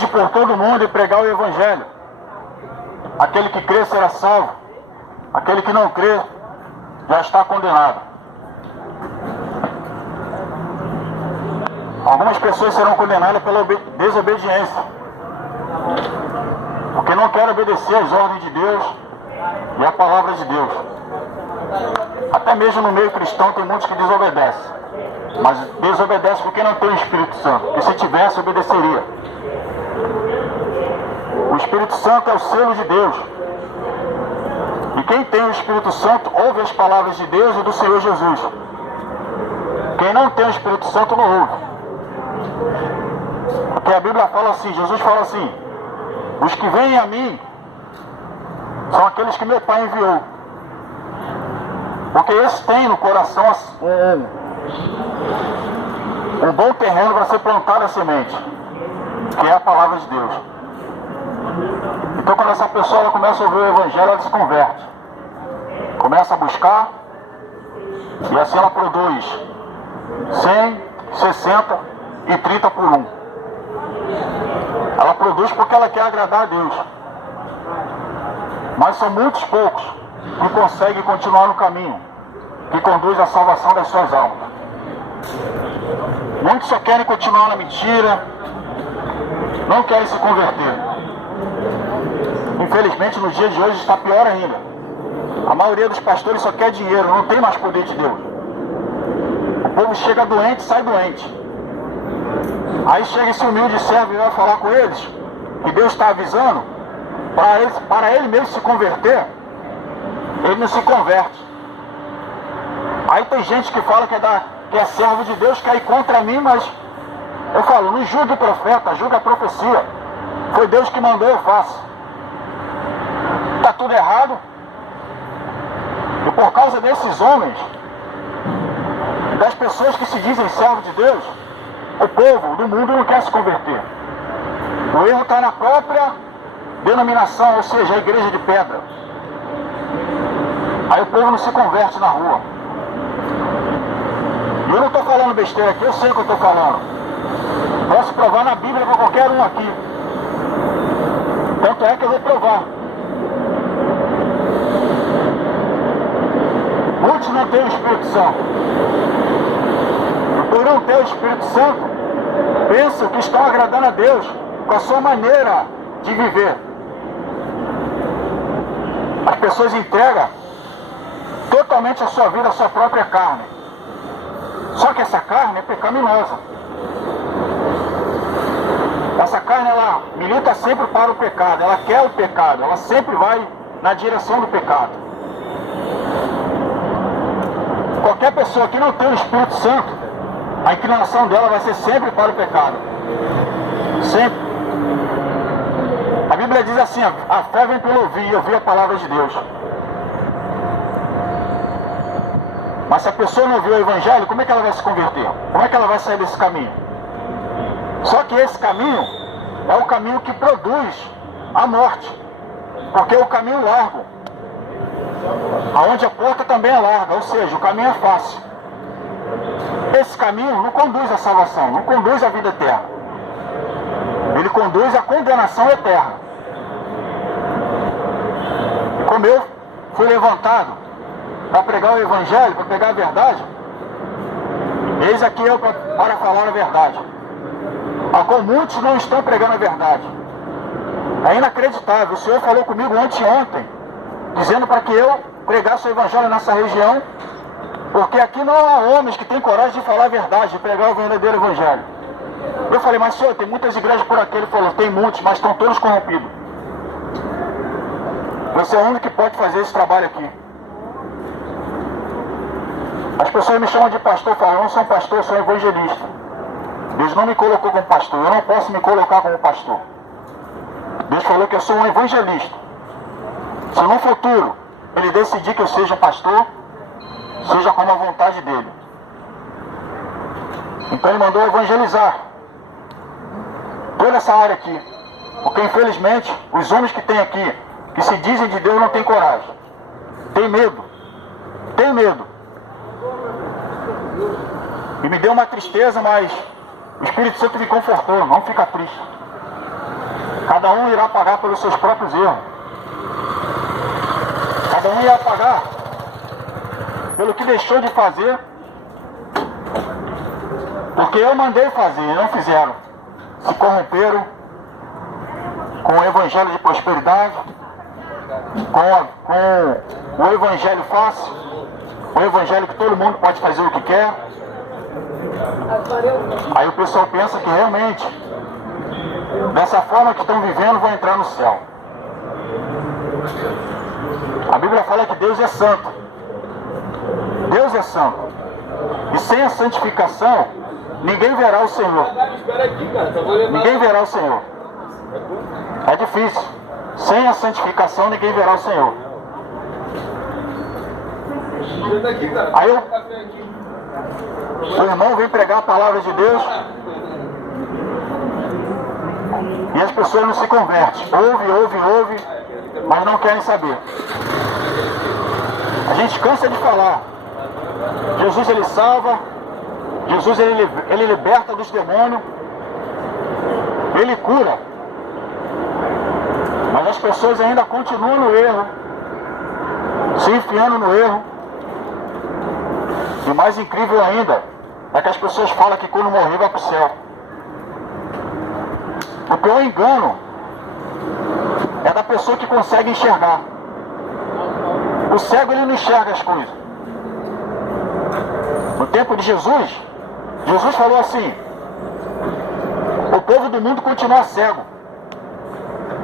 ide por todo mundo e pregar o Evangelho. Aquele que crê será salvo. Aquele que não crê já está condenado. Algumas pessoas serão condenadas pela desobediência, porque não querem obedecer às ordens de Deus e à palavra de Deus. Até mesmo no meio cristão tem muitos que desobedecem, mas desobedecem porque não tem o Espírito Santo, porque se tivesse, obedeceria. O Espírito Santo é o selo de Deus, e quem tem o Espírito Santo ouve as palavras de Deus e do Senhor Jesus. Quem não tem o Espírito Santo não ouve. Porque a Bíblia fala assim, Jesus fala assim: os que vêm a mim são aqueles que meu Pai enviou. Porque esses têm no coração um bom terreno para ser plantada a semente, que é a palavra de Deus. Então quando essa pessoa ela começa a ouvir o Evangelho, ela se converte. Começa a buscar, e assim ela produz 100, 60 e 30 por 1. Ela produz porque ela quer agradar a Deus. Mas são muitos poucos que conseguem continuar no caminho que conduz à salvação das suas almas. Muitos só querem continuar na mentira, não querem se converter. Infelizmente, nos dias de hoje está pior ainda. A maioria dos pastores só quer dinheiro, não tem mais poder de Deus. O povo chega doente e sai doente. Aí chega esse humilde servo e vai falar com eles que Deus está avisando para ele mesmo se converter. Ele não se converte. Aí tem gente que fala que é servo de Deus, quer ir contra mim, mas eu falo, não julgue o profeta, julgue a profecia. Foi Deus que mandou, eu faço. Está tudo errado. E por causa desses homens, das pessoas que se dizem servos de Deus, o povo do mundo não quer se converter. O erro está na própria denominação, ou seja, a igreja de pedra. Aí o povo não se converte na rua. E eu não estou falando besteira aqui, eu sei o que eu estou falando. Posso provar na Bíblia para qualquer um aqui. Tanto é que eu vou provar. Muitos não têm o Espírito Santo. E por não ter o Espírito Santo, pensam que estão agradando a Deus com a sua maneira de viver. As pessoas entregam totalmente a sua vida à sua própria carne. Só que essa carne é pecaminosa. Essa carne, ela milita sempre para o pecado, ela quer o pecado, ela sempre vai na direção do pecado. Qualquer pessoa que não tem o Espírito Santo, a inclinação dela vai ser sempre para o pecado. Sempre. A Bíblia diz assim, a fé vem pelo ouvir, e ouvir a palavra de Deus. Mas se a pessoa não ouvir o Evangelho, como é que ela vai se converter? Como é que ela vai sair desse caminho? Só que esse caminho é o caminho que produz a morte. Porque é o caminho largo, aonde a porta também é larga, ou seja, o caminho é fácil. Esse caminho não conduz à salvação, não conduz à vida eterna. Ele conduz à condenação eterna. E como eu fui levantado para pregar o Evangelho, para pregar a verdade, eis aqui eu para falar a verdade, a qual muitos não estão pregando a verdade. É inacreditável. O Senhor falou comigo ontem, dizendo para que eu pregasse o Evangelho nessa região, porque aqui não há homens que têm coragem de falar a verdade, de pregar o verdadeiro Evangelho. Eu falei, mas Senhor, tem muitas igrejas por aqui. Ele falou, tem muitos, mas estão todos corrompidos. Você é o único que pode fazer esse trabalho aqui. As pessoas me chamam de pastor, falam, eu não sou um pastor, eu sou um evangelista. Deus não me colocou como pastor, eu não posso me colocar como pastor. Deus falou que eu sou um evangelista. Se no futuro Ele decidir que eu seja pastor, seja como a vontade dEle. Então Ele mandou evangelizar toda essa área aqui. Porque infelizmente, os homens que tem aqui, que se dizem de Deus, não têm coragem. Tem medo. Tem medo. E me deu uma tristeza, mas o Espírito Santo me confortou, não fica triste. Cada um irá pagar pelos seus próprios erros. Cada um irá pagar pelo que deixou de fazer, porque eu mandei fazer e não fizeram. Se corromperam com o evangelho de prosperidade, com o evangelho fácil, o evangelho que todo mundo pode fazer o que quer. Aí o pessoal pensa que realmente, dessa forma que estão vivendo, vão entrar no céu. A Bíblia fala que Deus é santo. Deus é santo. E sem a santificação, ninguém verá o Senhor. Ninguém verá o Senhor. É difícil. Sem a santificação, ninguém verá o Senhor. Aí o irmão vem pregar a palavra de Deus e as pessoas não se convertem. Ouve, mas não querem saber. A gente cansa de falar. Jesus, ele salva. Jesus, ele liberta dos demônios. Ele cura. Mas as pessoas ainda continuam no erro, se enfiando no erro. E o mais incrível ainda é que as pessoas falam que quando morrer vai para o céu. O pior engano é da pessoa que consegue enxergar. O cego, ele não enxerga as coisas. No tempo de Jesus, Jesus falou assim: o povo do mundo continua cego.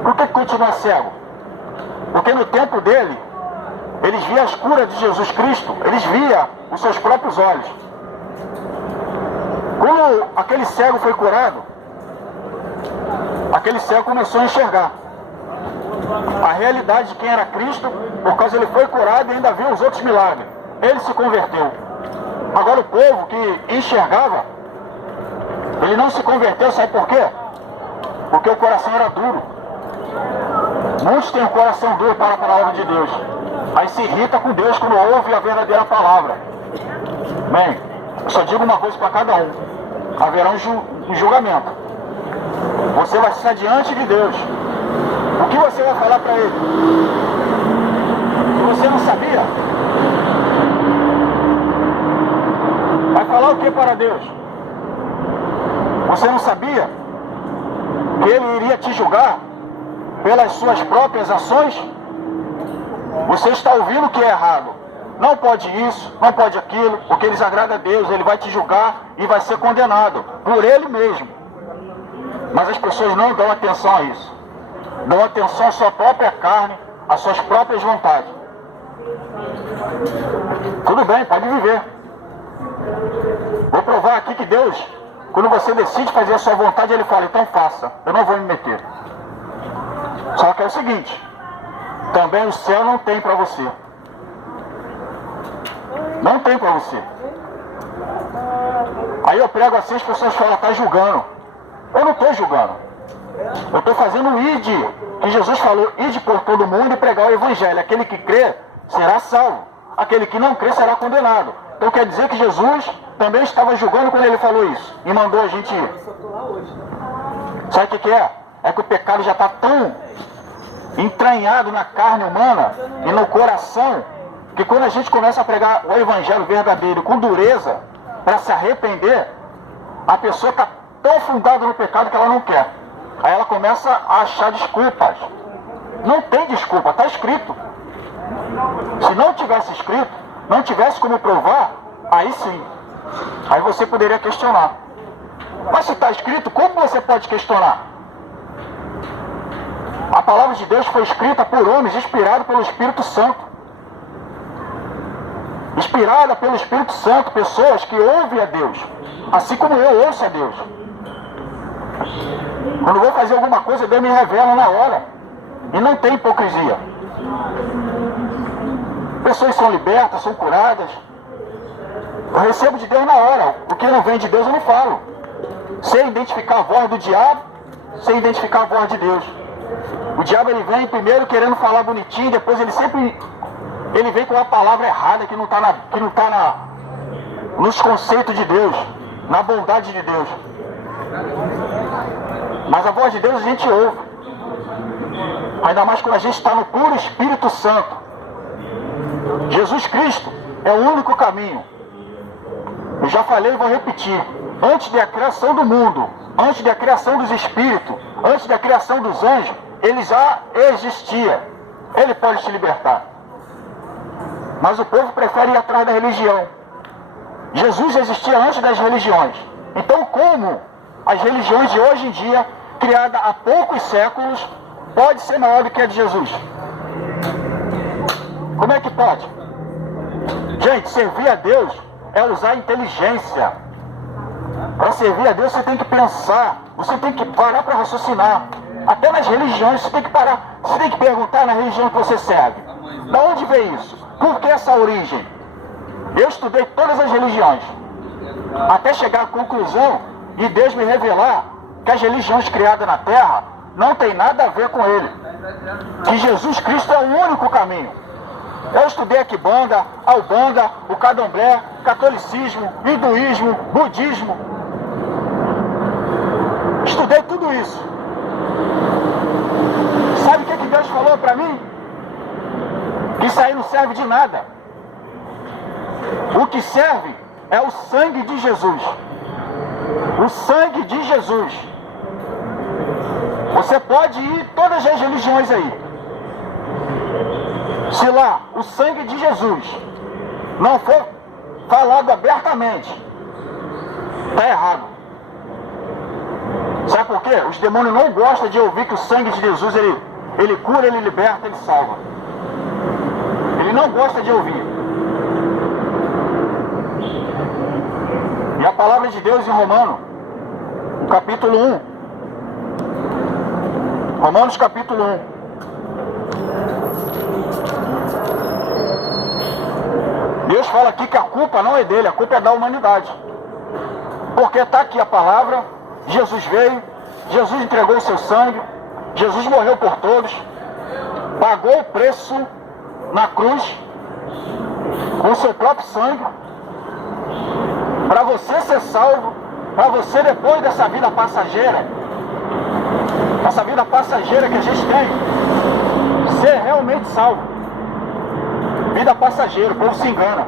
Por que continua cego? Porque no tempo dele, eles viam as curas de Jesus Cristo, eles viam os seus próprios olhos. Quando aquele cego foi curado, aquele cego começou a enxergar a realidade de quem era Cristo, por causa ele foi curado e ainda viu os outros milagres. Ele se converteu. Agora o povo que enxergava, ele não se converteu, sabe por quê? Porque o coração era duro. Muitos têm o coração duro para a palavra de Deus. Aí se irrita com Deus quando ouve a verdadeira palavra. Bem, eu só digo uma coisa para cada um: haverá um julgamento. Você vai estar diante de Deus. O que você vai falar para Ele? Que você não sabia? Vai falar o que para Deus? Você não sabia que Ele iria te julgar pelas suas próprias ações? Você está ouvindo o que é errado. Não pode isso, não pode aquilo, porque eles agradam a Deus. Ele vai te julgar e vai ser condenado por Ele mesmo. Mas as pessoas não dão atenção a isso. Dão atenção à sua própria carne, às suas próprias vontades. Tudo bem, pode viver. Vou provar aqui que Deus, quando você decide fazer a sua vontade, Ele fala: então faça, eu não vou me meter. Só que é o seguinte: também o céu não tem para você. Não tem para você. Aí eu prego assim, as pessoas falam: está julgando. Eu não estou julgando. Eu estou fazendo o id, que Jesus falou: ide por todo mundo e pregar o evangelho. Aquele que crê será salvo. Aquele que não crê será condenado. Então quer dizer que Jesus também estava julgando quando Ele falou isso e mandou a gente ir. Sabe o que é? É que o pecado já está tão entranhado na carne humana e no coração, que quando a gente começa a pregar o evangelho verdadeiro com dureza, para se arrepender, a pessoa está tão afundada no pecado que ela não quer. Aí ela começa a achar desculpas. Não tem desculpa, está escrito. Se não tivesse escrito, não tivesse como provar, aí sim, aí você poderia questionar. Mas se está escrito, como você pode questionar? A palavra de Deus foi escrita por homens, inspirada pelo Espírito Santo. Inspirada pelo Espírito Santo, pessoas que ouvem a Deus, assim como eu ouço a Deus. Quando vou fazer alguma coisa, Deus me revela na hora. E não tem hipocrisia. Pessoas são libertas, são curadas. Eu recebo de Deus na hora. O que não vem de Deus eu não falo. Sem identificar a voz do diabo, sem identificar a voz de Deus. O diabo, ele vem primeiro querendo falar bonitinho, depois ele vem com a palavra errada que não está nos conceitos de Deus, na bondade de Deus. Mas a voz de Deus a gente ouve. Ainda mais quando a gente está no puro Espírito Santo. Jesus Cristo é o único caminho. Eu já falei e vou repetir. Antes da criação do mundo, antes da criação dos espíritos, antes da criação dos anjos, ele já existia. Ele pode te libertar. Mas o povo prefere ir atrás da religião. Jesus existia antes das religiões. Então, como as religiões de hoje em dia, criadas há poucos séculos, pode ser maior do que a de Jesus? Como é que pode? Gente, servir a Deus é usar a inteligência. Para servir a Deus você tem que pensar, você tem que parar para raciocinar. Até nas religiões você tem que parar, você tem que perguntar na religião que você serve. Da onde veio isso? Por que essa origem? Eu estudei todas as religiões, até chegar à conclusão de Deus me revelar que as religiões criadas na Terra não tem nada a ver com Ele. Que Jesus Cristo é o único caminho. Eu estudei a Quimbanda, a Umbanda, o Candomblé, catolicismo, hinduísmo, budismo. Estudei tudo isso. Sabe o que Deus falou para mim? Que isso aí não serve de nada. O que serve é o sangue de Jesus. O sangue de Jesus. Você pode ir em todas as religiões aí. Se lá o sangue de Jesus não for falado abertamente, está errado. Sabe por quê? Os demônios não gostam de ouvir que o sangue de Jesus ele cura, ele liberta, ele salva. Ele não gosta de ouvir. E a palavra de Deus em Romanos, no capítulo 1. Romanos capítulo 1. Deus fala aqui que a culpa não é dele, a culpa é da humanidade. Porque está aqui a palavra, Jesus veio, Jesus entregou o seu sangue, Jesus morreu por todos, pagou o preço na cruz, com o seu próprio sangue, para você ser salvo, para você depois dessa vida passageira, essa vida passageira que a gente tem, ser realmente salvo. Vida passageira, o povo se engana.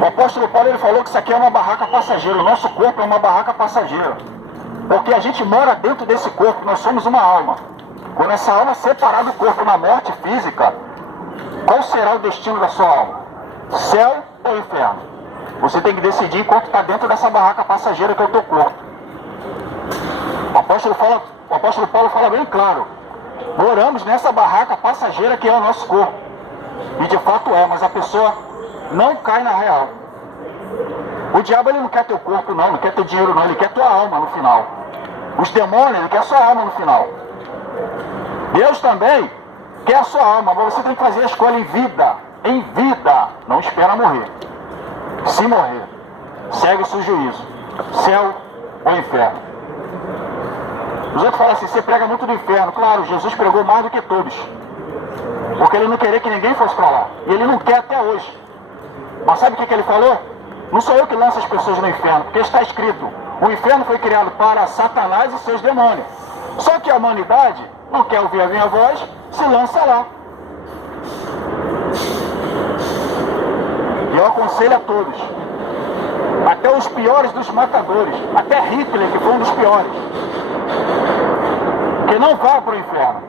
O apóstolo Paulo ele falou que isso aqui é uma barraca passageira. O nosso corpo é uma barraca passageira. Porque a gente mora dentro desse corpo, nós somos uma alma. Quando essa alma separar do corpo na morte física, qual será o destino da sua alma? Céu ou inferno? Você tem que decidir enquanto está dentro dessa barraca passageira que é o teu corpo. O apóstolo Paulo fala bem claro. Moramos nessa barraca passageira que é o nosso corpo. E de fato é, mas a pessoa não cai na real. O diabo ele não quer teu corpo não, não quer teu dinheiro não, ele quer tua alma no final. Os demônios, ele quer sua alma no final. Deus também quer a sua alma, mas você tem que fazer a escolha em vida, não espera morrer. Se morrer, segue o seu juízo, céu ou inferno. Os outros falam assim, você prega muito do inferno. Claro, Jesus pregou mais do que todos. Porque ele não queria que ninguém fosse para lá. E ele não quer até hoje. Mas sabe o que ele falou? Não sou eu que lanço as pessoas no inferno, porque está escrito, o inferno foi criado para Satanás e seus demônios. Só que a humanidade não quer ouvir a minha voz, se lança lá. E eu aconselho a todos, até os piores dos matadores, até Hitler, que foi um dos piores, que não vá para o inferno,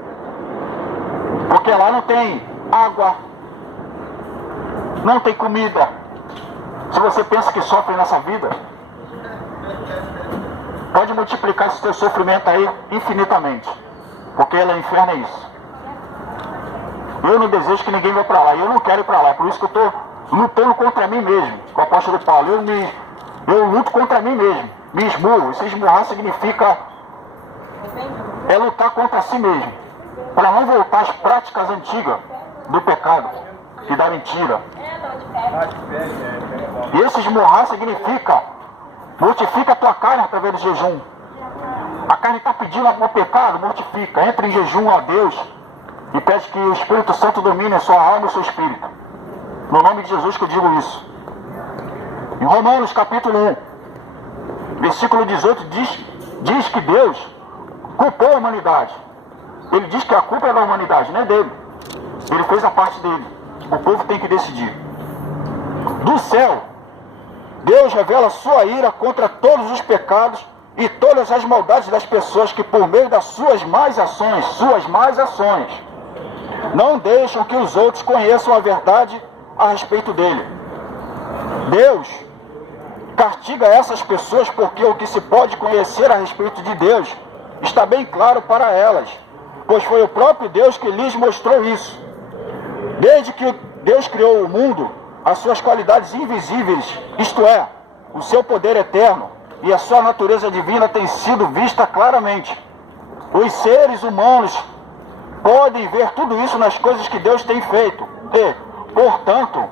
porque lá não tem água, não tem comida. Se você pensa que sofre nessa vida, pode multiplicar esse seu sofrimento aí infinitamente, porque lá no inferno é isso. Eu não desejo que ninguém vá para lá, e eu não quero ir para lá, por isso que eu estou lutando contra mim mesmo, com o apóstolo Paulo. Eu luto contra mim mesmo, me esmurro. Esse esmurrar significa lutar contra si mesmo, para não voltar às práticas antigas do pecado e da mentira. E esse esmurrar significa mortifica a tua carne através do jejum. A carne está pedindo algum pecado, mortifica, entra em jejum a Deus e pede que o Espírito Santo domine a sua alma e o seu espírito. No nome de Jesus que eu digo isso. Em Romanos capítulo 1, versículo 18 diz que Deus culpou a humanidade. Ele diz que a culpa é da humanidade, não é dele. Ele fez a parte dele. O povo tem que decidir. Do céu, Deus revela sua ira contra todos os pecados e todas as maldades das pessoas que, por meio das suas más ações, não deixam que os outros conheçam a verdade a respeito dele. Deus castiga essas pessoas porque o que se pode conhecer a respeito de Deus está bem claro para elas, pois foi o próprio Deus que lhes mostrou isso. Desde que Deus criou o mundo, as suas qualidades invisíveis, isto é, o seu poder eterno e a sua natureza divina têm sido vista claramente. Os seres humanos podem ver tudo isso nas coisas que Deus tem feito e, portanto,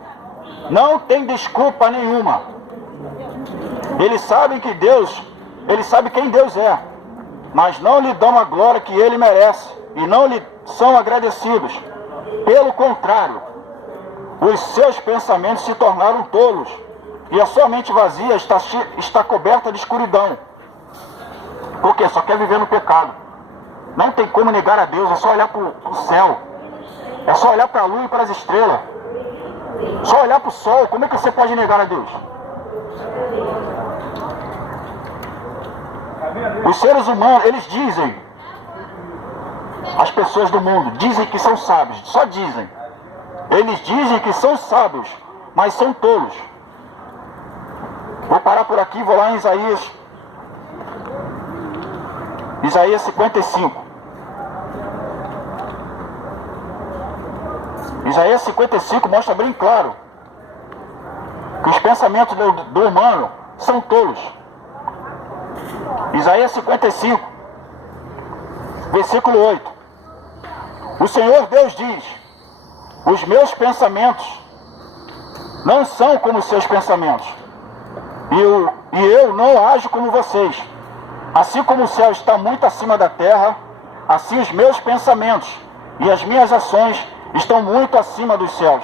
não tem desculpa nenhuma. Eles sabem que eles sabem quem Deus é, mas não lhe dão a glória que ele merece e não lhe são agradecidos. Pelo contrário, os seus pensamentos se tornaram tolos e a sua mente vazia está coberta de escuridão. Porque só quer viver no pecado. Não tem como negar a Deus, é só olhar para o céu, é só olhar para a lua e para as estrelas, só olhar para o sol. Como é que você pode negar a Deus? Os seres humanos, eles dizem, as pessoas do mundo dizem que são sábios, só dizem. Eles dizem que são sábios, mas são tolos. Vou parar por aqui, vou lá em Isaías 55. Isaías 55 mostra bem claro que os pensamentos do humano são tolos. Isaías 55, versículo 8. O Senhor Deus diz: os meus pensamentos não são como os seus pensamentos, e eu não ajo como vocês. Assim como o céu está muito acima da terra, assim os meus pensamentos e as minhas ações estão muito acima dos céus.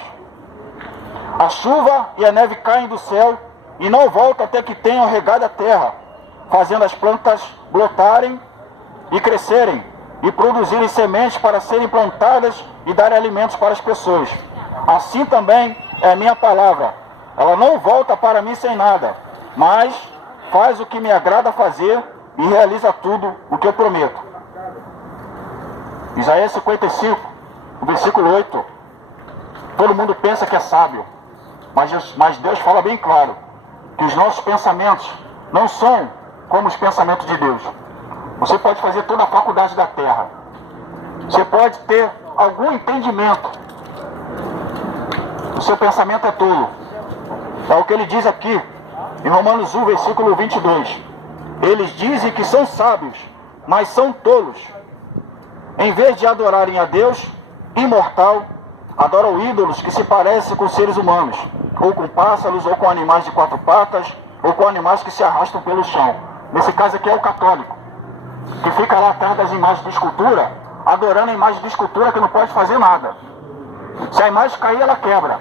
A chuva e a neve caem do céu e não voltam até que tenham regado a terra, fazendo as plantas brotarem e crescerem e produzirem sementes para serem plantadas e darem alimentos para as pessoas. Assim também é a minha palavra. Ela não volta para mim sem nada, mas faz o que me agrada fazer e realiza tudo o que eu prometo. Isaías 55, versículo 8. Todo mundo pensa que é sábio, mas Deus fala bem claro que os nossos pensamentos não são como os pensamentos de Deus. Você pode fazer toda a faculdade da terra, você pode ter algum entendimento, o seu pensamento é tolo. É o que ele diz aqui em Romanos 1, versículo 22. Eles dizem que são sábios, mas são tolos. Em vez de adorarem a Deus imortal, adoram ídolos que se parecem com seres humanos, ou com pássaros, ou com animais de quatro patas, ou com animais que se arrastam pelo chão. Nesse caso aqui é o católico, que fica lá atrás das imagens de escultura, adorando a imagem de escultura que não pode fazer nada. Se a imagem cair, ela quebra.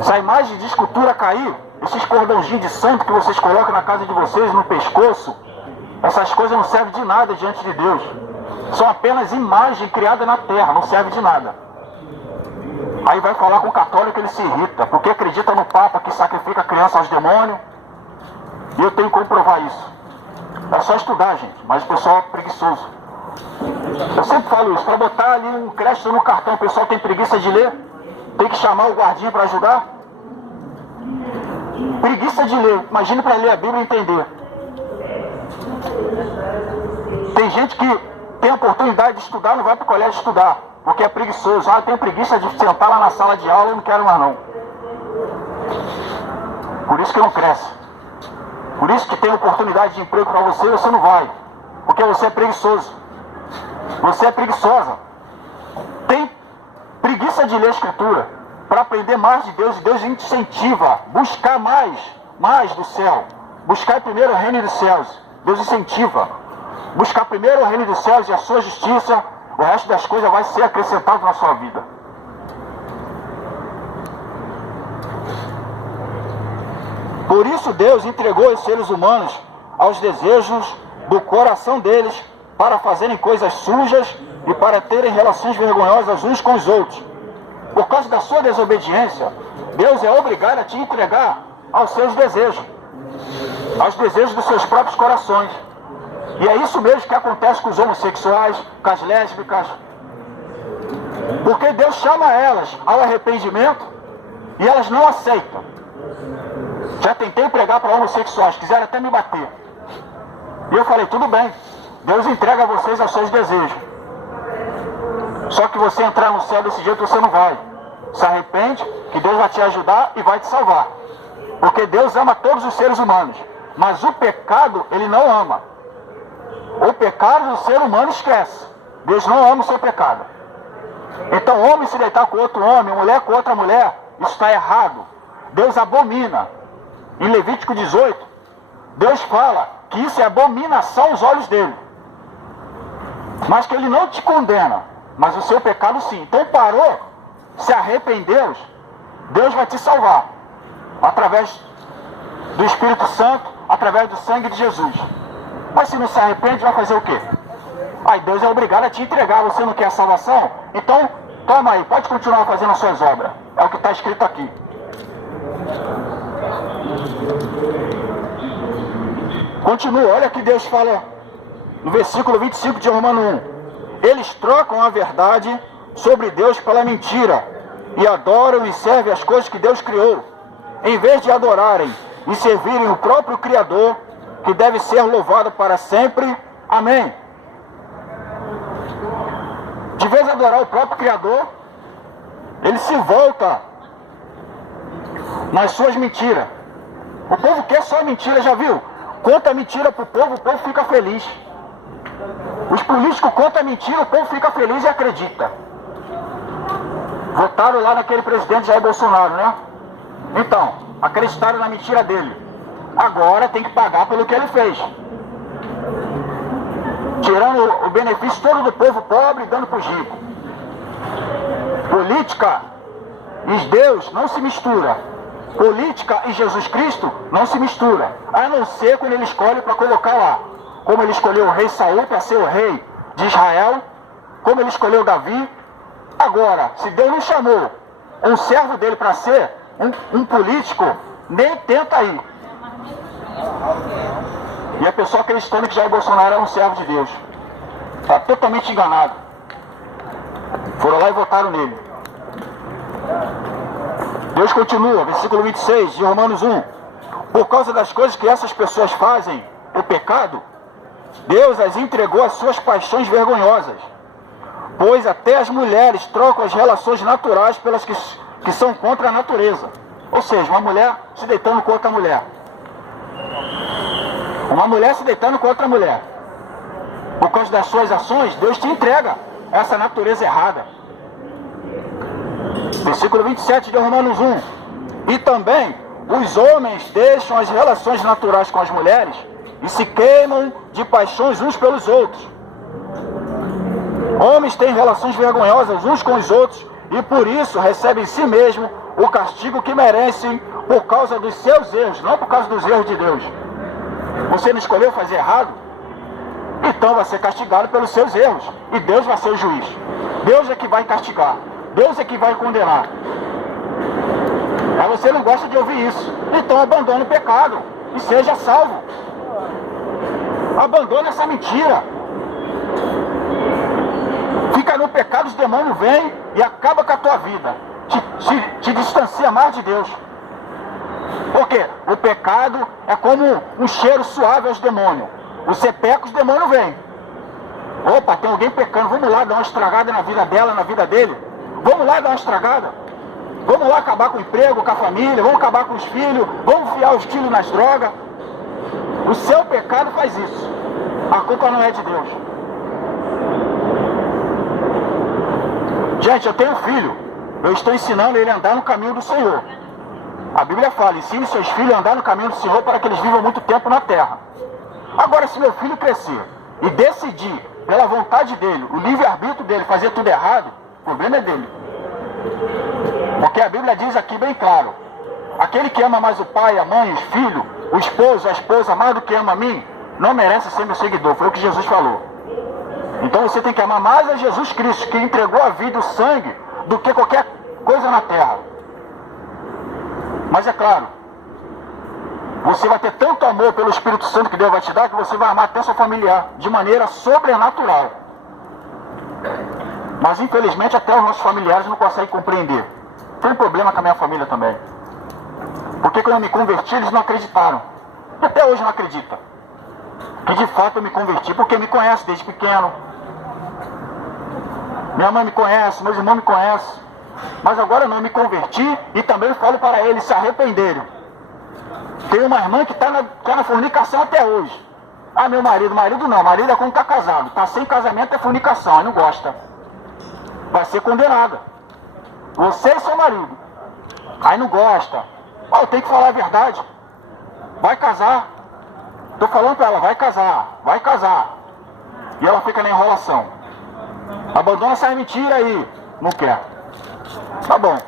Se a imagem de escultura cair, esses cordãozinhos de santo que vocês colocam na casa de vocês, no pescoço, essas coisas não servem de nada diante de Deus. São apenas imagem criada na terra, não serve de nada. Aí vai falar com o católico, ele se irrita, porque acredita no Papa que sacrifica a criança aos demônios. E eu tenho como provar isso. É só estudar, gente, mas o pessoal é preguiçoso. Eu sempre falo isso, para botar ali um crédito no cartão, o pessoal tem preguiça de ler, tem que chamar o guardinha para ajudar. Preguiça de ler, imagine para ler a Bíblia e entender. Tem gente que tem a oportunidade de estudar, não vai para o colégio estudar, porque é preguiçoso. Ah, eu tenho preguiça de sentar lá na sala de aula, eu não quero mais não. Por isso que não cresce. Por isso que tem oportunidade de emprego para você e você não vai, porque você é preguiçoso. Você é preguiçosa. Tem preguiça de ler a Escritura para aprender mais de Deus, e Deus incentiva, buscar mais do céu. Buscar primeiro o reino dos céus. Deus incentiva. Buscar primeiro o reino dos céus e a sua justiça, o resto das coisas vai ser acrescentado na sua vida. Por isso Deus entregou os seres humanos aos desejos do coração deles para fazerem coisas sujas e para terem relações vergonhosas uns com os outros. Por causa da sua desobediência, Deus é obrigado a te entregar aos seus desejos, aos desejos dos seus próprios corações. E é isso mesmo que acontece com os homossexuais, com as lésbicas. Porque Deus chama elas ao arrependimento e elas não aceitam. Já tentei pregar para homossexuais, quiseram até me bater. E eu falei, tudo bem, Deus entrega a vocês aos seus desejos. Só que você entrar no céu desse jeito você não vai. Se arrepende, que Deus vai te ajudar e vai te salvar. Porque Deus ama todos os seres humanos. Mas o pecado, Ele não ama. O pecado do ser humano esquece. Deus não ama o seu pecado. Então, homem se deitar com outro homem, mulher com outra mulher, isso está errado. Deus abomina. Em Levítico 18, Deus fala que isso é abominação aos olhos dele. Mas que Ele não te condena, mas o seu pecado sim. Então parou, se arrependeu, Deus vai te salvar. Através do Espírito Santo, através do sangue de Jesus. Mas se não se arrepende, vai fazer o quê? Aí Deus é obrigado a te entregar. Você não quer a salvação? Então, toma aí, pode continuar fazendo as suas obras. É o que está escrito aqui. Continua, olha que Deus fala no versículo 25 de Romanos 1. Eles trocam a verdade sobre Deus pela mentira e adoram e servem as coisas que Deus criou, em vez de adorarem e servirem o próprio Criador, que deve ser louvado para sempre. Amém. De vez de adorar o próprio Criador, ele se volta nas suas mentiras. O povo quer só mentira, já viu? Conta mentira pro povo, o povo fica feliz. Os políticos contam mentira, o povo fica feliz e acredita. Votaram lá naquele presidente Jair Bolsonaro, né? Então, acreditaram na mentira dele. Agora tem que pagar pelo que ele fez. Tirando o benefício todo do povo pobre e dando para os ricos. Política e Deus não se mistura. Política e Jesus Cristo não se mistura. A não ser quando ele escolhe para colocar lá. Como ele escolheu o rei Saul para ser o rei de Israel. Como ele escolheu Davi. Agora, se Deus não chamou um servo dele para ser um político, nem tenta ir. E a pessoa acreditando que Jair Bolsonaro é um servo de Deus. Está totalmente enganado. Foram lá e votaram nele. Deus continua, versículo 26 de Romanos 1. Por causa das coisas que essas pessoas fazem, o pecado, Deus as entregou às suas paixões vergonhosas. Pois até as mulheres trocam as relações naturais pelas que são contra a natureza. Ou seja, uma mulher se deitando com outra mulher. Uma mulher se deitando com outra mulher. Por causa das suas ações, Deus te entrega essa natureza errada. Versículo 27 de Romanos 1. E também os homens deixam as relações naturais com as mulheres e se queimam de paixões uns pelos outros. Homens têm relações vergonhosas uns com os outros e por isso recebem em si mesmo o castigo que merecem por causa dos seus erros, não por causa dos erros de Deus. Você não escolheu fazer errado? Então vai ser castigado pelos seus erros. E Deus vai ser o juiz. Deus é que vai castigar. Deus é que vai condenar. Mas você não gosta de ouvir isso. Então abandone o pecado e seja salvo. Abandone essa mentira. Fica no pecado, os demônios vêm e acaba com a tua vida. Te distancia mais de Deus. Porque o pecado é como um cheiro suave aos demônios. Você peca, os demônios vêm. Opa, tem alguém pecando, vamos lá dar uma estragada na vida dela, na vida dele. Vamos lá dar uma estragada. Vamos lá acabar com o emprego, com a família, vamos acabar com os filhos, vamos enfiar os filhos nas drogas. O seu pecado faz isso. A culpa não é de Deus. Gente, eu tenho um filho. Eu estou ensinando ele a andar no caminho do Senhor. A Bíblia fala, ensine seus filhos a andar no caminho do Senhor para que eles vivam muito tempo na terra. Agora, se meu filho crescer e decidir, pela vontade dele, o livre-arbítrio dele, fazer tudo errado, o problema é dele. Porque a Bíblia diz aqui bem claro, aquele que ama mais o pai, a mãe, os filhos, o esposo, a esposa, mais do que ama a mim, não merece ser meu seguidor. Foi o que Jesus falou. Então você tem que amar mais a Jesus Cristo, que entregou a vida e o sangue, do que qualquer coisa na terra. Mas é claro, você vai ter tanto amor pelo Espírito Santo que Deus vai te dar, que você vai amar até seu familiar, de maneira sobrenatural. Mas infelizmente até os nossos familiares não conseguem compreender. Tem problema com a minha família também. Porque quando eu me converti, eles não acreditaram. E até hoje não acreditam. Que de fato eu me converti, porque me conhece desde pequeno. Minha mãe me conhece, meus irmãos me conhecem. Mas agora não, me converti e também falo para eles se arrependerem. Tem uma irmã que está na fornicação até hoje. Ah, meu marido não, marido é quando está casado. Está sem casamento é fornicação, aí não gosta. Vai ser condenada. Você e seu marido. Aí não gosta. Ah, eu tenho que falar a verdade. Vai casar. Estou falando para ela, vai casar, vai casar. E ela fica na enrolação. Abandona essa mentira aí. Não quer. Tá bom.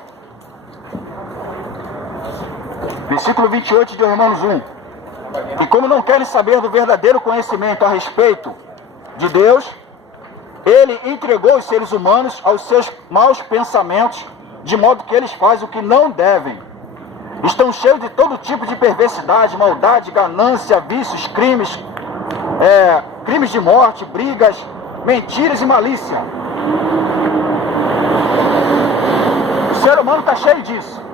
Versículo 28 de Romanos 1. E como não querem saber do verdadeiro conhecimento a respeito de Deus, Ele entregou os seres humanos aos seus maus pensamentos, de modo que eles fazem o que não devem. Estão cheios de todo tipo de perversidade, maldade, ganância, vícios, crimes de morte, brigas, mentiras e malícia. O ser humano está cheio disso.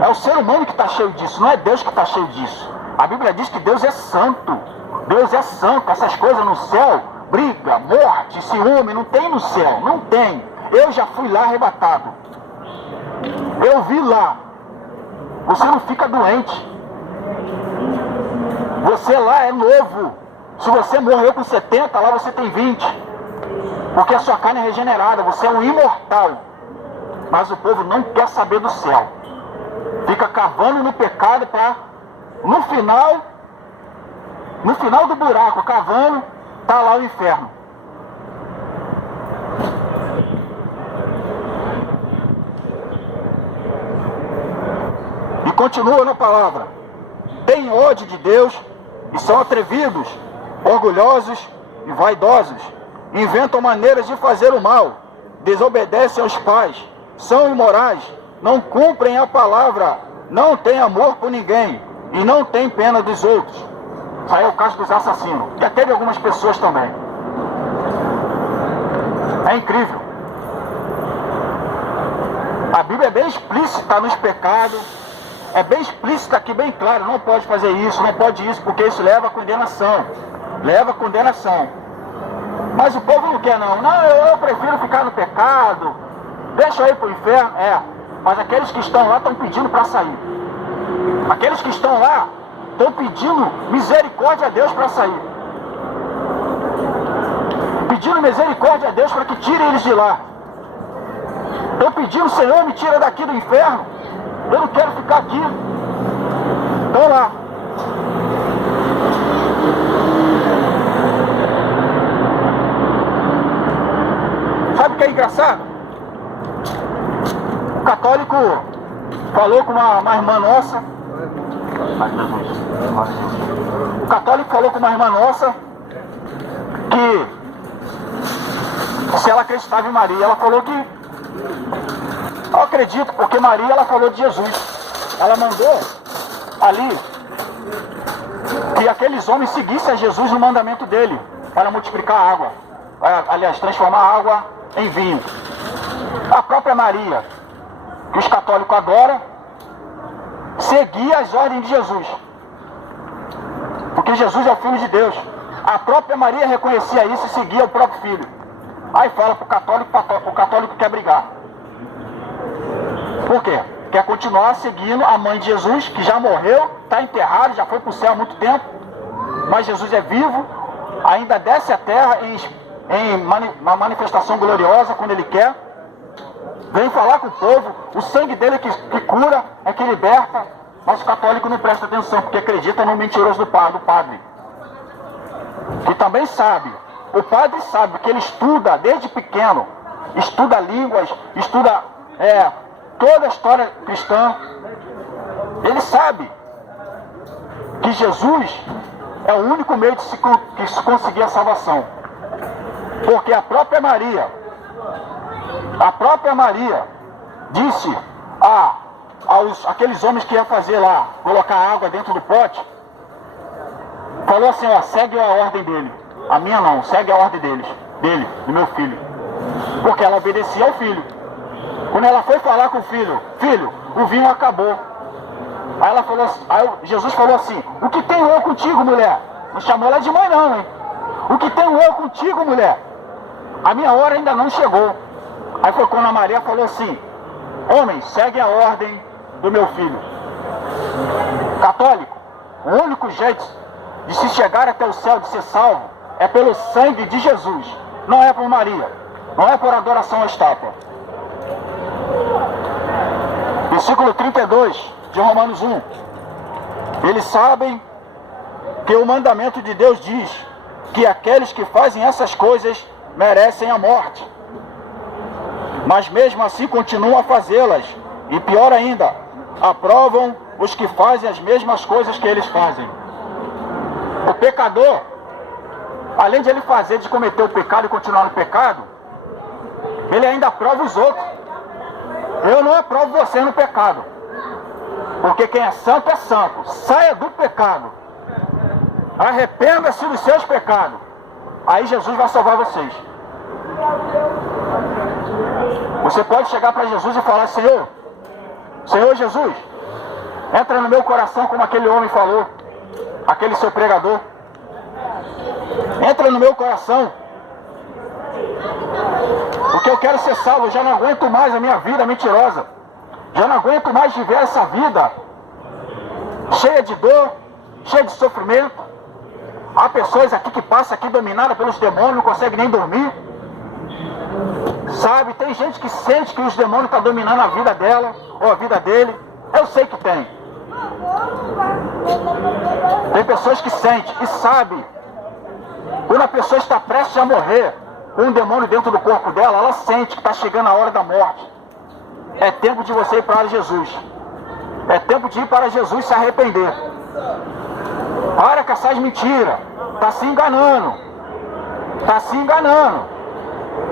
É o ser humano que está cheio disso, não é Deus que está cheio disso. A Bíblia diz que Deus é santo. Deus é santo. Essas coisas no céu, briga, morte, ciúme, não tem no céu. Não tem. Eu já fui lá arrebatado. Eu vi lá. Você não fica doente. Você lá é novo. Se você morreu com 70, lá você tem 20. Porque a sua carne é regenerada. Você é um imortal. Mas o povo não quer saber do céu. Fica cavando no pecado para, no final do buraco, cavando, tá lá o inferno. E continua na palavra. Têm ódio de Deus e são atrevidos, orgulhosos e vaidosos. Inventam maneiras de fazer o mal, desobedecem aos pais, são imorais, não cumprem a palavra, não têm amor por ninguém e não têm pena dos outros. Isso aí é o caso dos assassinos. E até de algumas pessoas também. É incrível. A Bíblia é bem explícita nos pecados. É bem explícita aqui, bem claro. Não pode fazer isso, não pode isso, porque isso leva a condenação. Leva a condenação. Mas o povo não quer não. Não, eu prefiro ficar no pecado. Deixa eu ir para o inferno. Mas aqueles que estão lá estão pedindo para sair. Aqueles que estão lá estão pedindo misericórdia a Deus para sair. Pedindo misericórdia a Deus para que tire eles de lá. Estão pedindo, Senhor, me tira daqui do inferno. Eu não quero ficar aqui. Estão lá. Sabe o que é engraçado? O católico falou com uma irmã nossa. O católico falou com uma irmã nossa que se ela acreditava em Maria, ela falou que eu acredito, porque Maria, ela falou de Jesus. Ela mandou ali que aqueles homens seguissem a Jesus no mandamento dele para multiplicar a água, aliás, transformar a água em vinho. A própria Maria, que os católicos adoram, seguia as ordens de Jesus, porque Jesus é o Filho de Deus. A própria Maria reconhecia isso e seguia o próprio Filho. Aí fala para o católico quer brigar. Por quê? Quer continuar seguindo a mãe de Jesus, que já morreu, está enterrado, já foi para o céu há muito tempo, mas Jesus é vivo, ainda desce à terra em uma manifestação gloriosa quando Ele quer. Vem falar com o povo, o sangue dele é que cura, é que liberta, mas o católico não presta atenção, porque acredita no mentiroso do padre. Que também sabe, o padre sabe que ele estuda desde pequeno, estuda línguas, estuda toda a história cristã. Ele sabe que Jesus é o único meio de se conseguir a salvação. Porque a própria Maria disse aqueles homens que iam fazer lá, colocar água dentro do pote, falou assim, ó, segue a ordem dele. A minha não, segue a ordem dele, do meu filho. Porque ela obedecia ao filho. Quando ela foi falar com o filho, o vinho acabou. Aí ela falou assim, Jesus falou assim, o que tenho eu contigo, mulher? Não chamou ela de mãe não, hein? O que tenho eu contigo, mulher? A minha hora ainda não chegou. Aí foi quando a Maria falou assim, homem, segue a ordem do meu filho. Católico, o único jeito de se chegar até o céu, de ser salvo, é pelo sangue de Jesus. Não é por Maria, não é por adoração à estátua. Versículo 32 de Romanos 1. Eles sabem que o mandamento de Deus diz que aqueles que fazem essas coisas merecem a morte. Mas mesmo assim continuam a fazê-las. E pior ainda, aprovam os que fazem as mesmas coisas que eles fazem. O pecador, além de ele de cometer o pecado e continuar no pecado, ele ainda aprova os outros. Eu não aprovo você no pecado. Porque quem é santo é santo. Saia do pecado. Arrependa-se dos seus pecados. Aí Jesus vai salvar vocês. Você pode chegar para Jesus e falar, Senhor Jesus, entra no meu coração como aquele homem falou, aquele seu pregador. Entra no meu coração. Porque eu quero ser salvo, eu já não aguento mais a minha vida mentirosa. Já não aguento mais viver essa vida cheia de dor, cheia de sofrimento. Há pessoas aqui que passam aqui dominadas pelos demônios, não conseguem nem dormir. Sabe, tem gente que sente que os demônios estão dominando a vida dela, ou a vida dele. Eu sei que tem. Tem pessoas que sentem e sabem. Quando a pessoa está prestes a morrer, com um demônio dentro do corpo dela, ela sente que está chegando a hora da morte. É tempo de você ir para Jesus. É tempo de ir para Jesus se arrepender. Para com essas mentiras. Está se enganando. Está se enganando.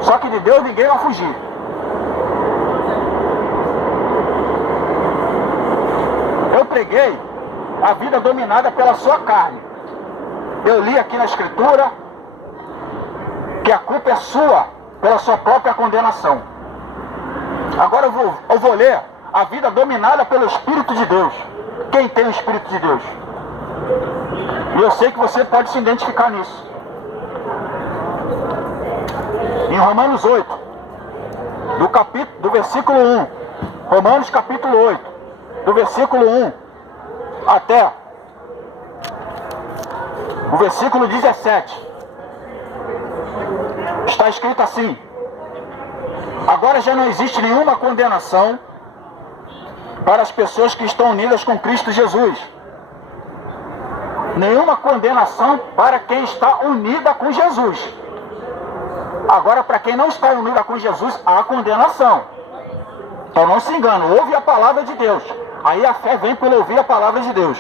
Só que de Deus ninguém vai fugir. Eu preguei a vida dominada pela sua carne. Eu li aqui na Escritura que a culpa é sua pela sua própria condenação. Agora eu vou ler a vida dominada pelo Espírito de Deus. Quem tem o Espírito de Deus? E eu sei que você pode se identificar nisso. Em Romanos 8, do versículo 1, Romanos capítulo 8, do versículo 1 até o versículo 17, está escrito assim: agora já não existe nenhuma condenação para as pessoas que estão unidas com Cristo Jesus. Nenhuma condenação para quem está unida com Jesus. Agora, para quem não está unida com Jesus, há condenação. Então não se engane, ouve a palavra de Deus. Aí a fé vem pelo ouvir a palavra de Deus.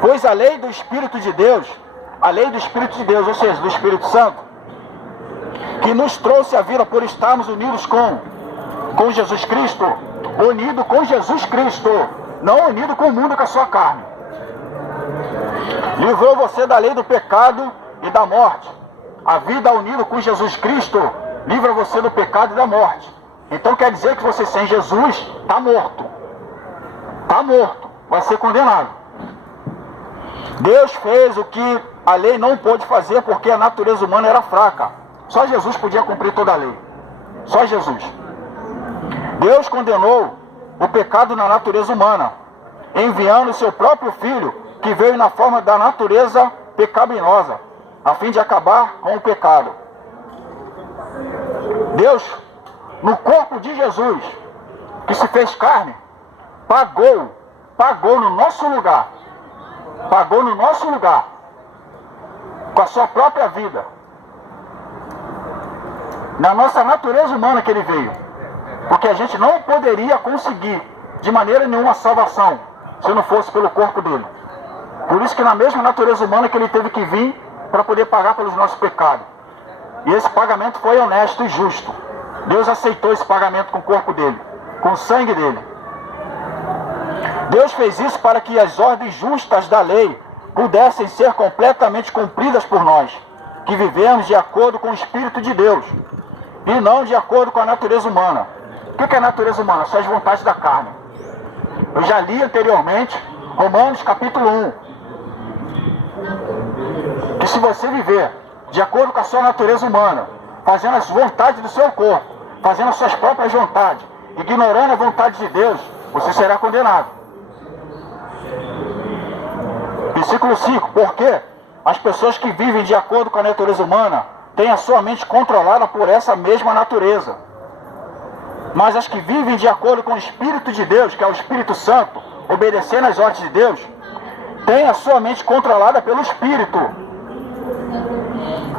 Pois a lei do Espírito de Deus, ou seja, do Espírito Santo, que nos trouxe a vida por estarmos unidos com Jesus Cristo, unido com Jesus Cristo, não unido com o mundo, com a sua carne, livrou você da lei do pecado e da morte. A vida unida com Jesus Cristo livra você do pecado e da morte. Então quer dizer que você sem Jesus está morto. Está morto, vai ser condenado. Deus fez o que a lei não pôde fazer porque a natureza humana era fraca. Só Jesus podia cumprir toda a lei. Só Jesus. Deus condenou o pecado na natureza humana, enviando seu próprio Filho, que veio na forma da natureza pecaminosa, a fim de acabar com o pecado. Deus, no corpo de Jesus, que se fez carne, pagou no nosso lugar. Pagou no nosso lugar, com a sua própria vida. Na nossa natureza humana que ele veio. Porque a gente não poderia conseguir, de maneira nenhuma, a salvação, se não fosse pelo corpo dele. Por isso que na mesma natureza humana que ele teve que vir para poder pagar pelos nossos pecados. E esse pagamento foi honesto e justo. Deus aceitou esse pagamento com o corpo dele, com o sangue dele. Deus fez isso para que as ordens justas da lei pudessem ser completamente cumpridas por nós, que vivemos de acordo com o Espírito de Deus, e não de acordo com a natureza humana. O que é a natureza humana? São as vontades da carne. Eu já li anteriormente, Romanos capítulo 1, que se você viver de acordo com a sua natureza humana, fazendo as vontades do seu corpo, fazendo as suas próprias vontades, ignorando a vontade de Deus, você será condenado. Versículo 5, porque as pessoas que vivem de acordo com a natureza humana têm a sua mente controlada por essa mesma natureza. Mas as que vivem de acordo com o Espírito de Deus, que é o Espírito Santo, obedecendo às ordens de Deus, têm a sua mente controlada pelo Espírito.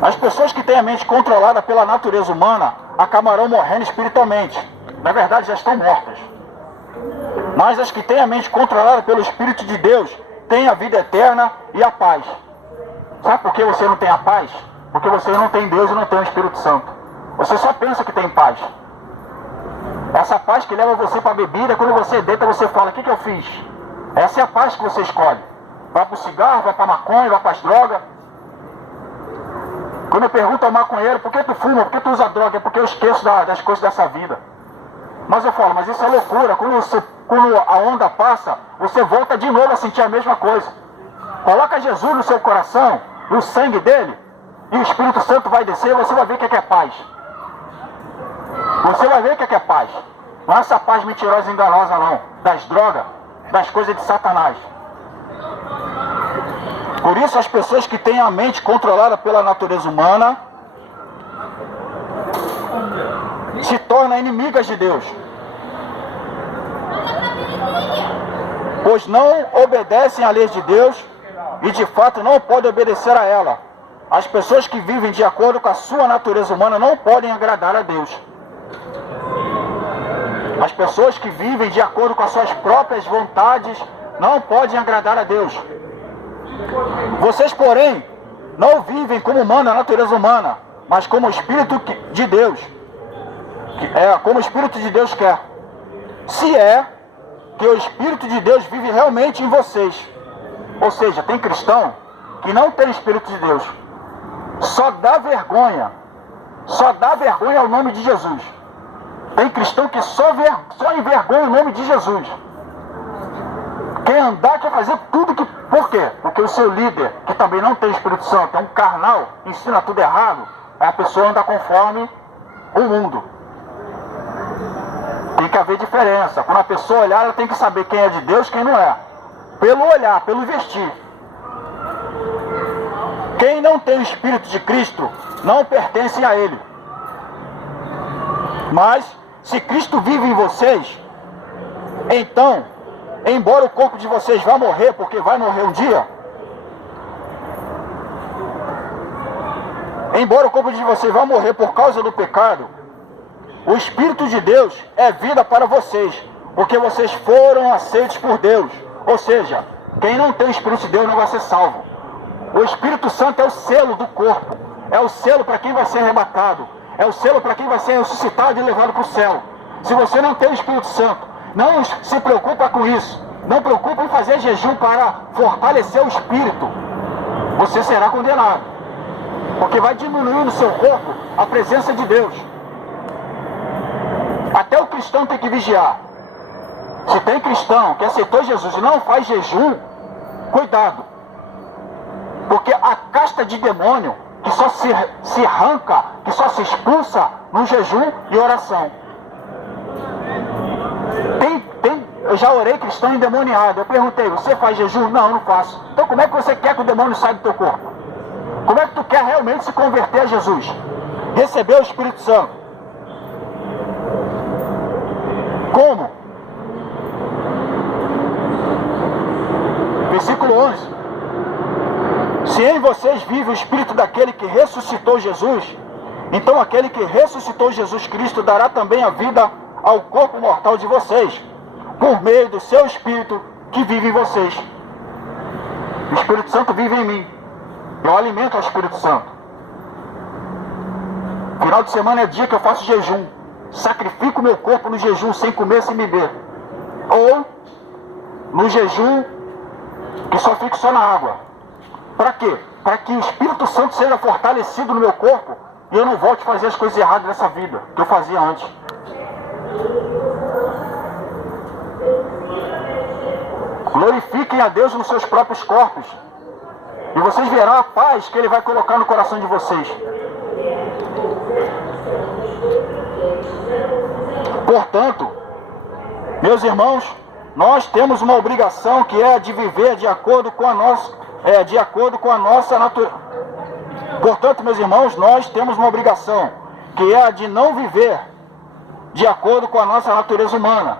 As pessoas que têm a mente controlada pela natureza humana acabarão morrendo espiritualmente. Na verdade, já estão mortas. Mas as que têm a mente controlada pelo Espírito de Deus têm a vida eterna e a paz. Sabe por que você não tem a paz? Porque você não tem Deus e não tem o Espírito Santo. Você só pensa que tem paz. Essa paz que leva você para a bebida, quando você deita, você fala, o que eu fiz? Essa é a paz que você escolhe. Vai para o cigarro, vai para a maconha, vai para as drogas. Quando eu pergunto ao maconheiro, por que tu fuma, por que tu usa droga? É porque eu esqueço das coisas dessa vida. Mas eu falo, mas isso é loucura. Quando a onda passa, você volta de novo a sentir a mesma coisa. Coloca Jesus no seu coração, no sangue dele, e o Espírito Santo vai descer, e você vai ver o que é paz. Você vai ver o que é paz. Não é essa paz mentirosa e enganosa não, das drogas, das coisas de Satanás. Por isso as pessoas que têm a mente controlada pela natureza humana se tornam inimigas de Deus, pois não obedecem à lei de Deus e de fato não podem obedecer a ela. As pessoas que vivem de acordo com a sua natureza humana não podem agradar a Deus. As pessoas que vivem de acordo com as suas próprias vontades não podem agradar a Deus. Vocês, porém, não vivem como humana, a natureza humana, mas como o Espírito de Deus. Como o Espírito de Deus quer. Se é que o Espírito de Deus vive realmente em vocês. Ou seja, tem cristão que não tem Espírito de Deus. Só dá vergonha ao nome de Jesus. Tem cristão que só envergonha o nome de Jesus. Quer andar, quer fazer tudo que... Por quê? Porque o seu líder, que também não tem Espírito Santo, é um carnal, ensina tudo errado, a pessoa anda conforme o mundo. Tem que haver diferença. Quando a pessoa olhar, ela tem que saber quem é de Deus e quem não é. Pelo olhar, pelo vestir. Quem não tem o Espírito de Cristo, não pertence a Ele. Mas, se Cristo vive em vocês, então, embora o corpo de vocês vá morrer, porque vai morrer um dia, embora o corpo de vocês vá morrer por causa do pecado, o Espírito de Deus é vida para vocês, porque vocês foram aceitos por Deus. Ou seja, quem não tem o Espírito de Deus não vai ser salvo. O Espírito Santo é o selo do corpo, é o selo para quem vai ser arrebatado, é o selo para quem vai ser ressuscitado e levado para o céu. Se você não tem o Espírito Santo, não se preocupa com isso. Não preocupa em fazer jejum para fortalecer o Espírito. Você será condenado, porque vai diminuir no seu corpo a presença de Deus. Até o cristão tem que vigiar. Se tem cristão que aceitou Jesus e não faz jejum, cuidado. Porque a casta de demônio que só se arranca, que só se expulsa no jejum e oração. Eu já orei cristão endemoniado. Eu perguntei, você faz jejum? Não, eu não faço. Então como é que você quer que o demônio saia do teu corpo? Como é que tu quer realmente se converter a Jesus? Receber o Espírito Santo? Como? Versículo 11. Se em vocês vive o Espírito daquele que ressuscitou Jesus, então aquele que ressuscitou Jesus Cristo dará também a vida ao corpo mortal de vocês, por meio do seu Espírito que vive em vocês. O Espírito Santo vive em mim. Eu alimento o Espírito Santo. Final de semana é dia que eu faço jejum. Sacrifico meu corpo no jejum, sem comer, sem beber. Ou no jejum que só fico só na água. Para quê? Para que o Espírito Santo seja fortalecido no meu corpo e eu não volte a fazer as coisas erradas dessa vida que eu fazia antes. Glorifiquem a Deus nos seus próprios corpos e vocês verão a paz que Ele vai colocar no coração de vocês. Portanto, meus irmãos, nós temos uma obrigação que é de viver de acordo com a nossa natureza. Portanto, meus irmãos, nós temos uma obrigação que é a de não viver de acordo com a nossa natureza humana.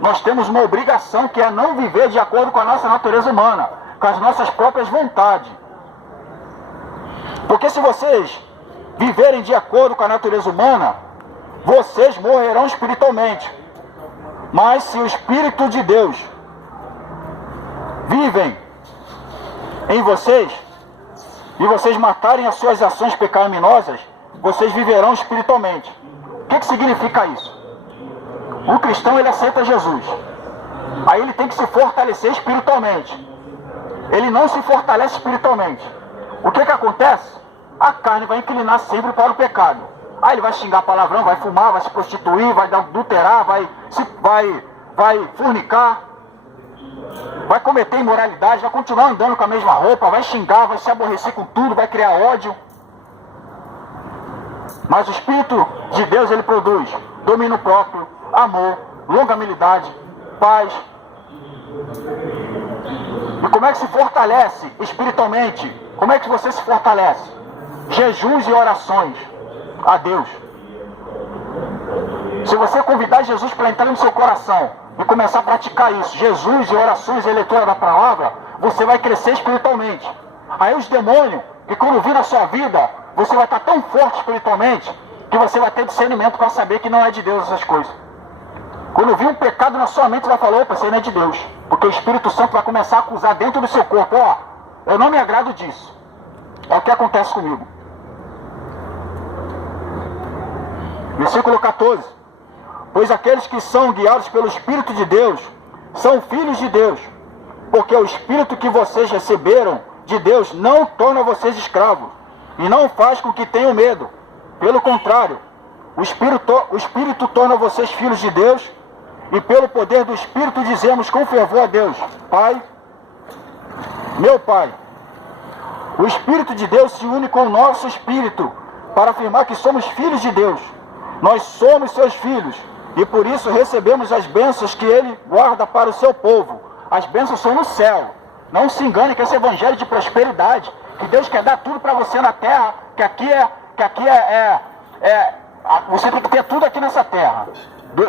Nós temos uma obrigação que é não viver de acordo com a nossa natureza humana, com as nossas próprias vontades. Porque se vocês viverem de acordo com a natureza humana, vocês morrerão espiritualmente. Mas se o Espírito de Deus vive em vocês, e vocês matarem as suas ações pecaminosas, vocês viverão espiritualmente. O que significa isso? O cristão, ele aceita Jesus. Aí ele tem que se fortalecer espiritualmente. Ele não se fortalece espiritualmente. O que acontece? A carne vai inclinar sempre para o pecado. Aí ele vai xingar palavrão, vai fumar, vai se prostituir, vai adulterar, vai fornicar, vai cometer imoralidade, vai continuar andando com a mesma roupa, vai xingar, vai se aborrecer com tudo, vai criar ódio. Mas o Espírito de Deus, ele produz domínio próprio, amor, longanimidade, paz. E como é que se fortalece espiritualmente? Como é que você se fortalece? Jejuns e orações a Deus. Se você convidar Jesus para entrar no seu coração e começar a praticar isso, Jesus e orações e a leitura da palavra, você vai crescer espiritualmente. Aí os demônios, que quando vir na sua vida, você vai estar tão forte espiritualmente, que você vai ter discernimento para saber que não é de Deus essas coisas. Quando vir um pecado na sua mente, você vai falar, opa, isso aí não é de Deus. Porque o Espírito Santo vai começar a acusar dentro do seu corpo, ó, eu não me agrado disso. É o que acontece comigo. Versículo 14. Pois aqueles que são guiados pelo Espírito de Deus são filhos de Deus, porque o Espírito que vocês receberam de Deus não torna vocês escravos e não faz com que tenham medo. Pelo contrário, o Espírito torna vocês filhos de Deus, e pelo poder do Espírito dizemos com fervor a Deus, Pai, meu Pai. O Espírito de Deus se une com o nosso Espírito para afirmar que somos filhos de Deus. Nós somos seus filhos e por isso recebemos as bênçãos que Ele guarda para o seu povo. As bênçãos são no céu. Não se engane que esse evangelho de prosperidade, que Deus quer dar tudo para você na terra, que aqui você tem que ter tudo aqui nessa terra.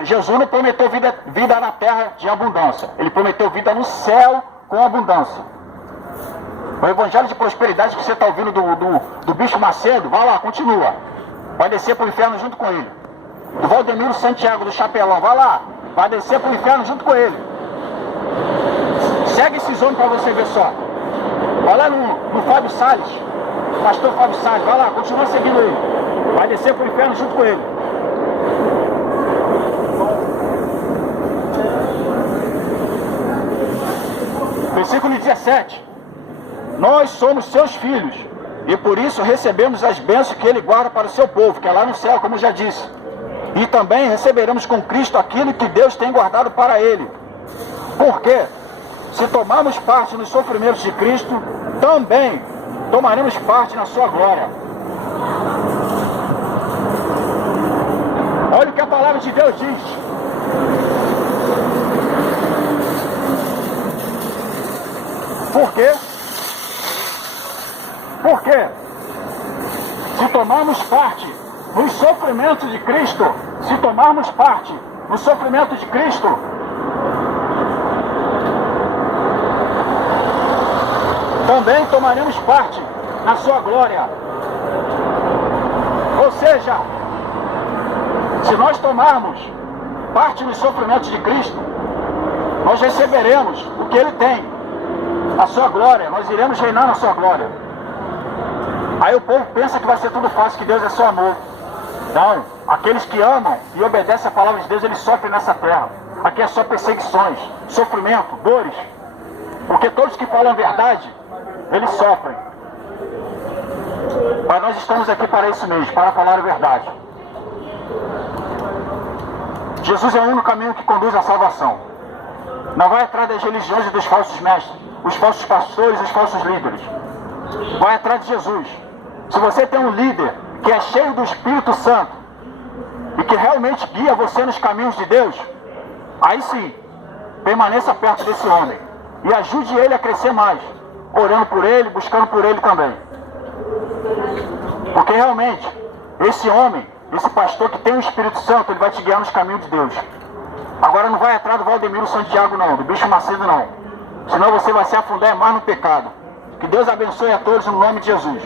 Jesus não prometeu vida na terra de abundância. Ele prometeu vida no céu com abundância. O evangelho de prosperidade que você está ouvindo do Bispo Macedo, vai lá, continua. Vai descer para o inferno junto com ele. Do Valdemiro Santiago, do Chapelão, vai lá. Vai descer para o inferno junto com ele. Segue esses homens para você ver só. Vai lá no Fábio Salles, pastor Fábio Salles, vai lá, continua seguindo ele. Vai descer para o inferno junto com ele. Versículo 17. Nós somos seus filhos e por isso recebemos as bênçãos que Ele guarda para o seu povo, que é lá no céu, como já disse. E também receberemos com Cristo aquilo que Deus tem guardado para Ele. Porque se tomarmos parte nos sofrimentos de Cristo, também tomaremos parte na sua glória. Olha o que a palavra de Deus diz. Por quê? Porque se tomarmos parte nos sofrimentos de Cristo, se tomarmos parte no sofrimento de Cristo, também tomaremos parte na sua glória. Ou seja, se nós tomarmos parte nos sofrimentos de Cristo, nós receberemos o que Ele tem. a sua glória, nós iremos reinar na sua glória. Aí o povo pensa que vai ser tudo fácil, que Deus é só amor. Não, aqueles que amam e obedecem a palavra de Deus, eles sofrem nessa terra. Aqui é só perseguições, sofrimento, dores. Porque todos que falam a verdade, eles sofrem. Mas nós estamos aqui para isso mesmo, para falar a verdade. Jesus é o único caminho que conduz à salvação. Não vai atrás das religiões e dos falsos mestres, os falsos pastores e os falsos líderes. Vai atrás de Jesus. Se você tem um líder que é cheio do Espírito Santo e que realmente guia você nos caminhos de Deus, aí sim, permaneça perto desse homem e ajude ele a crescer mais, orando por ele, buscando por ele também. Porque realmente, esse homem, esse pastor que tem o Espírito Santo, ele vai te guiar nos caminhos de Deus. Agora não vai atrás do Valdemiro Santiago não, do Bicho Macedo não. Senão você vai se afundar mais no pecado. Que Deus abençoe a todos no nome de Jesus.